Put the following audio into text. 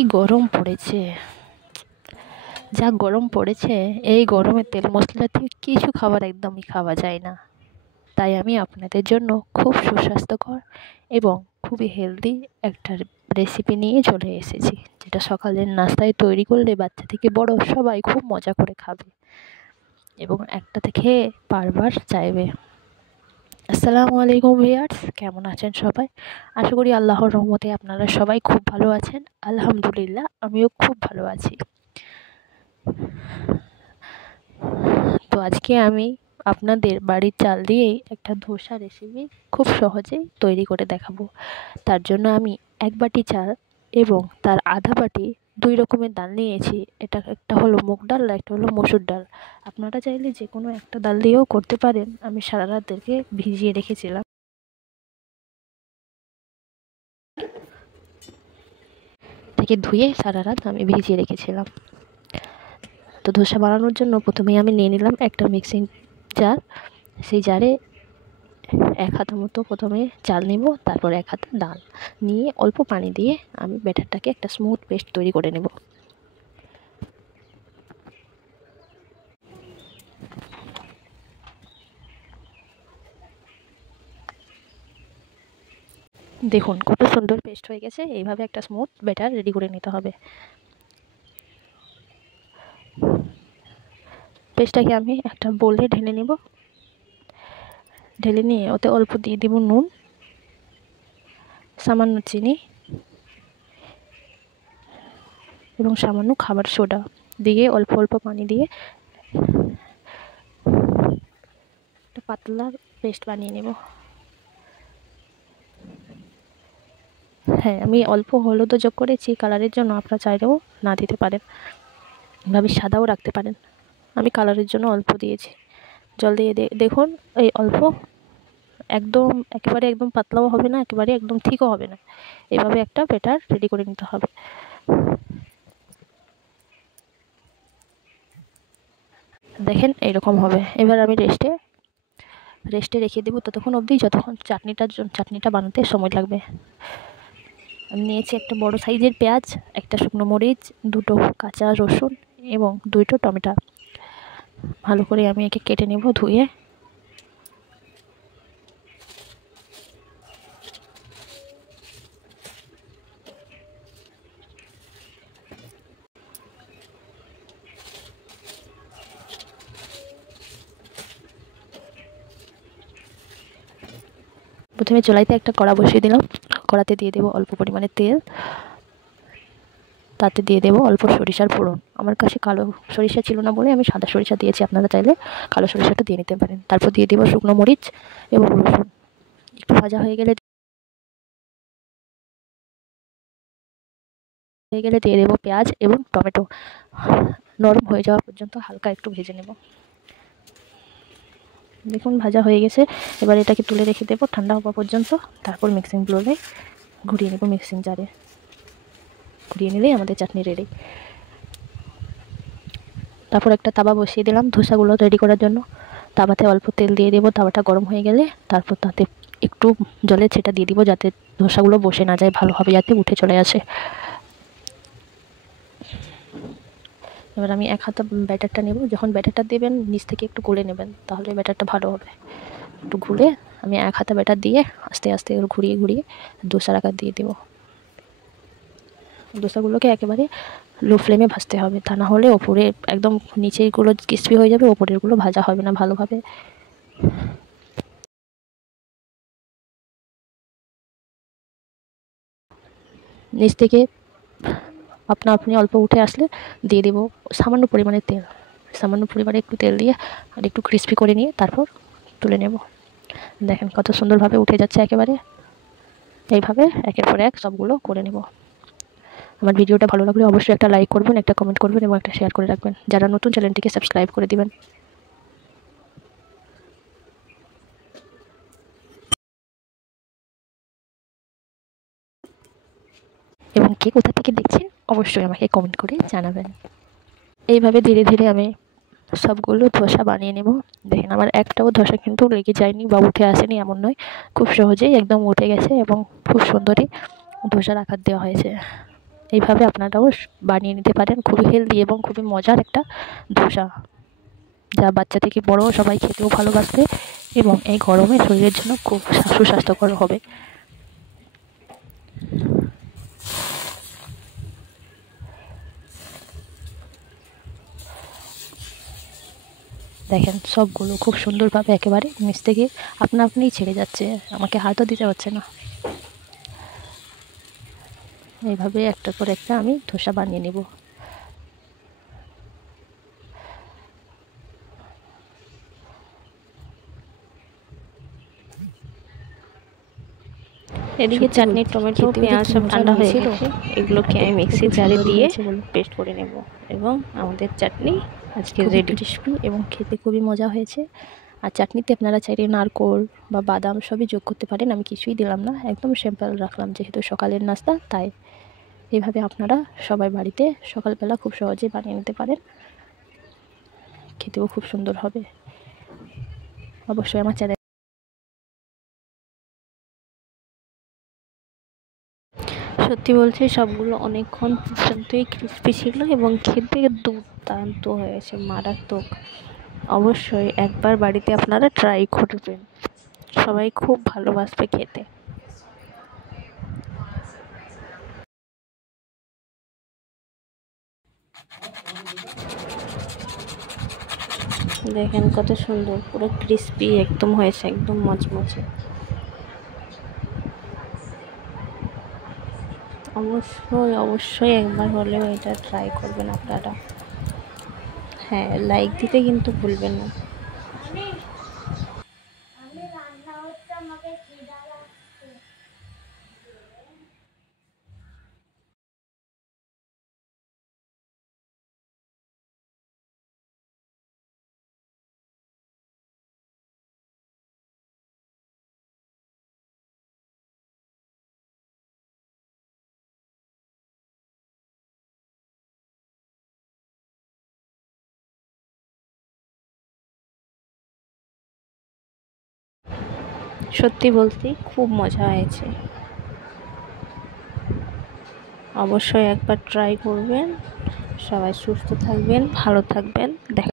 কি গরম পড়েছে! যা গরম পড়েছে, এই গরমে তেল মশলা জাতীয় কিছু খাবার একদমই খাওয়া যায় না। তাই আমি আপনাদের জন্য খুব সুস্বাস্থ্যকর এবং খুবই হেলদি একটা রেসিপি নিয়ে চলে এসেছি, যেটা সকালের নাস্তায় তৈরি করলে বাচ্চা থেকে বড় সবাই খুব মজা করে খাবে এবং একটাতে খেয়ে বারবার চাইবে। আসসালামু আলাইকুম ভিউয়ার্স, কেমন আছেন সবাই? আশা করি আল্লাহর রহমতে আপনারা সবাই খুব ভালো আছেন। আলহামদুলিল্লাহ, আমিও খুব ভালো আছি। তো আজকে আমি আপনাদের বাড়ির চাল দিয়েই একটা ধোসা রেসিপি খুব সহজেই তৈরি করে দেখাবো। তার জন্য আমি 1 বাটি চাল এবং তার আধা বাটি 2 রকমের ডাল নিয়েছি। একটা হলো মুগ ডাল আর একটা হলো মসুর ডাল। আপনারা চাইলে যে কোনো একটা ডাল দিয়েও করতে পারেন। আমি সারা রাত ভিজিয়ে রেখেছিলাম। ধুয়ে সারা রাত আমি ভিজিয়ে রেখেছিলাম। তো ধোসা বানানোর জন্য প্রথমেই আমি নিয়ে নিলাম একটা মিক্সিং জার। সেই জারে 1 হাতা মতো প্রথমে চাল নেব, তারপর 1 হাতা ডাল নিয়ে অল্প পানি দিয়ে আমি ব্যাটারটাকে একটা স্মুথ পেস্ট তৈরি করে নেব। দেখুন কত সুন্দর পেস্ট হয়ে গেছে। এইভাবে একটা স্মুথ ব্যাটার রেডি করে নিতে হবে। পেস্টটাকে আমি একটা বোলে ঢেলে নেব। ঢেলে নিয়ে ওতে অল্প দিয়ে দেব নুন, সামান্য চিনি এবং সামান্য খাবার সোডা দিয়ে অল্প অল্প পানি দিয়ে একটা পাতলা পেস্ট বানিয়ে নেব। হ্যাঁ, আমি অল্প হলুদও যোগ করেছি কালারের জন্য, আপনারা চাইলেও না দিতে পারেন, এভাবে সাদাও রাখতে পারেন। আমি কালারের জন্য অল্প দিয়েছি। জল দিয়ে দেখুন এই অল্প, একেবারে একদম পাতলাও হবে না, একেবারে একদম ঠিকও হবে না। এভাবে একটা ব্যাটার রেডি করে নিতে হবে। দেখেন এইরকম হবে। এবার আমি রেস্টে রেখে দেবো ততক্ষণ অবধি যতক্ষণ চাটনিটা বানাতে সময় লাগবে। আমি নিয়েছি একটা বড় সাইজের পেঁয়াজ, একটা শুকনো মরিচ, 2টো কাঁচা রসুন এবং 2টো টমেটো। ভালো করে আমি একে কেটে নেব ধুয়ে। প্রথমে চুলাইতে একটা কড়া বসিয়ে দিলাম। কড়াতে দিয়ে দেবো অল্প পরিমাণে তেল, তাতে দিয়ে দেবো অল্প সরিষার ফোড়ন। আমার কাছে কালো সরিষা ছিল না বলে আমি সাদা সরিষা দিয়েছি, আপনারা চাইলে কালো সরিষাটা দিয়ে নিতে পারেন। তারপর দিয়ে দেবো শুকনো মরিচ এবং রসুন। একটু ভাজা হয়ে গেলে দিয়ে দেবো পেঁয়াজ এবং টমেটো। নরম হয়ে যাওয়া পর্যন্ত হালকা একটু ভেজে নেব। দেখুন ভাজা হয়ে গেছে। এবার এটাকে তুলে রেখে দেবো ঠান্ডা হওয়া পর্যন্ত। তারপর মিক্সিং বোলে ঘুরিয়ে নেব, মিক্সিং জারে ঘুরিয়ে নিলেই আমাদের চাটনি রেডি। তারপর একটা তাওয়া বসিয়ে দিলাম ধোসাগুলো রেডি করার জন্য। তাওয়াতে অল্প তেল দিয়ে দেবো। তাওয়াটা গরম হয়ে গেলে তারপর তাতে একটু জলের ছেটা দিয়ে দিব, যাতে ধোসাগুলো বসে না যায়, ভালোভাবে যাতে উঠে চলে আসে। এবার আমি 1 হাতা ব্যাটারটা নেব। যখন ব্যাটারটা দেবেন নিচ থেকে একটু গুলে নেবেন, তাহলে ব্যাটারটা ভালো হবে। একটু গুলে আমি 1 হাতা ব্যাটার দিয়ে আস্তে আস্তে ঘুরিয়ে ঘুরিয়ে ধোসার আকার দিয়ে দেবো। ধোসাগুলোকে একেবারে লো ফ্লেমে ভাজতে হবে, তা না হলে ওপরে একদম নিচেরগুলো ক্রিস্পি হয়ে যাবে, ওপরেরগুলো ভাজা হবে না ভালোভাবে। নিচ থেকে আপনা আপনি অল্প উঠে আসলে দিয়ে দেবো সামান্য পরিমাণে তেল। সামান্য পরিমাণে একটু তেল দিয়ে আর একটু ক্রিস্পি করে নিয়ে তারপর তুলে নেব। দেখেন কত সুন্দরভাবে উঠে যাচ্ছে একেবারে। এইভাবে একের পর এক সবগুলো করে নেব। আমার ভিডিওটা ভালো লাগলে অবশ্যই একটা লাইক করবেন, একটা কমেন্ট করবেন এবং একটা শেয়ার করে রাখবেন। যারা নতুন চ্যানেলটিকে সাবস্ক্রাইব করে দিবেন। এবং কে কোথা থেকে দেখছেন অবশ্যই আমাকে কমেন্ট করে জানাবেন। এইভাবে ধীরে ধীরে আমি সবগুলো ধোসা বানিয়ে নেব। দেখেন আমার একটাও ধোসা কিন্তু লেগে যায়নি বা উঠে আসেনি এমন নয়, খুব সহজেই একদম উঠে গেছে এবং খুব সুন্দরই ধোসার আকার দেওয়া হয়েছে। এইভাবে আপনারাও বানিয়ে নিতে পারেন। খুবই হেলদি এবং খুবই মজার একটা ধোসা, যা বাচ্চা থেকে বড় সবাই খেতেও ভালোবাসবে এবং এই গরমে শরীরের জন্য খুব সুস্বাস্থ্যকর হবে। দেখেন সবগুলো খুব সুন্দরভাবে একেবারে নিচ থেকে আপনা আপনিই ছেড়ে যাচ্ছে, আমাকে হাতও দিতে হচ্ছে না। এইভাবে একটার পর একটা আমি ধোসা বানিয়ে নেব। এদিকে চাটনি, টমেটো, পেঁয়াজ সব ঠান্ডা হয়ে গেছে। এগুলোকে আমি মিক্সির জারে দিয়ে পেস্ট করে নেব এবং আমাদের চাটনি আজকে রেডি। ক্রিস্পি এবং খেতে খুবই মজা হয়েছে। আর চাটনিতে আপনারা চাইলে নারকোল বা বাদাম সবই যোগ করতে পারেন, আমি কিছুই দিলাম না, একদম সিম্পল রাখলাম যেহেতু সকালের নাস্তা। তাই এইভাবে আপনারা সবাই বাড়িতে সকালবেলা খুব সহজেই বানিয়ে নিতে পারেন, খেতেও খুব সুন্দর হবে। অবশ্যই আমার চ্যানেল সত্যি বলছি সবগুলো অনেকক্ষণ পর্যন্তই ক্রিস্পি ছিল এবং খেতে দুর্দান্ত হয়েছে, মারাত্মক। অবশ্যই একবার বাড়িতে আপনারা ট্রাই করবেন, সবাই খুব ভালোবাসবে খেতে। দেখেন কত সুন্দর, পুরো ক্রিস্পি একদম হয়েছে, একদম মচমচে। অবশ্যই অবশ্যই একবার হলেও এটা ট্রাই করবেন আপনারা। হ্যাঁ, লাইক দিতে কিন্তু ভুলবেন না। সত্যি বলতে খুব মজা হয়েছে, অবশ্যই একবার ট্রাই করবেন। সবাই সুস্থ থাকবেন, ভালো থাকবেন।